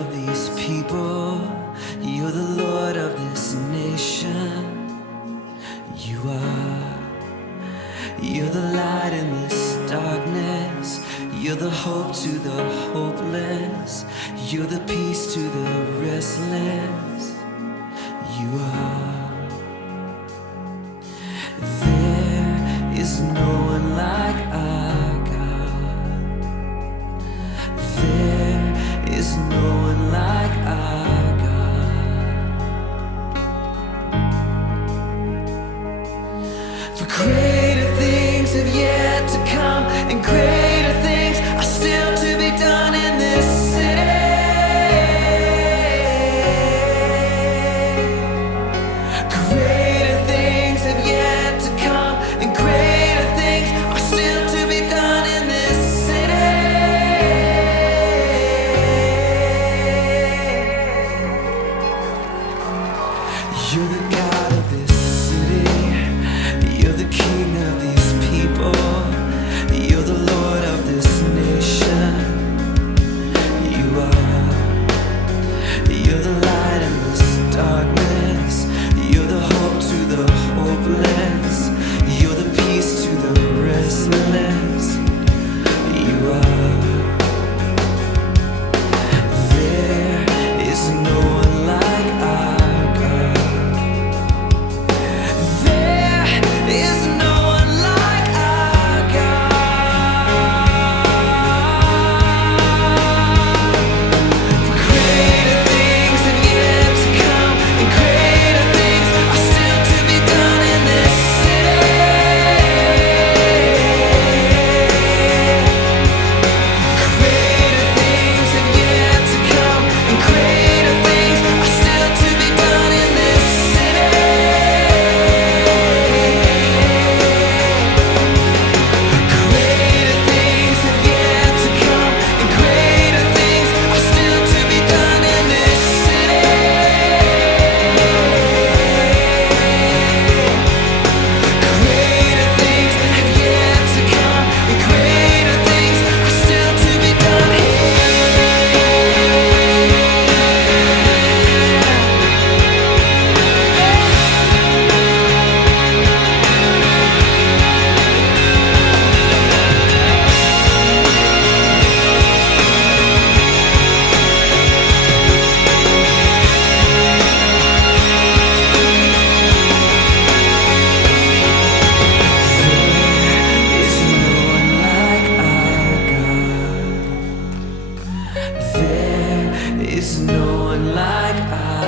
of these people. You're the Lord of this nation. You are. You're the light in this darkness. You're the hope to the hopeless. You're the peace to the restless. You are. There is no one like our God. There is no one like our God. For greater things have yet to come, and greater things are still to be done in this city. Greater things have yet to come, and greater things are still to be done in this city. You're the God of this city. You're the King of these people. You're the Lord of this nation. You are. You're the light in this darkness. You're the hope to the hopeless. You're the peace to the restless. You are. There is no one like our God. There is no one like our God. For greater things have yet to come, and greater things are still to be done in this city. Greater things have yet to come, and greater things are still to be done in this city. Greater things have yet to come, and greater things are still to be done in this city. Greater things have yet to come, and greater things are still to be done here. There is no one like our God. There is no one like our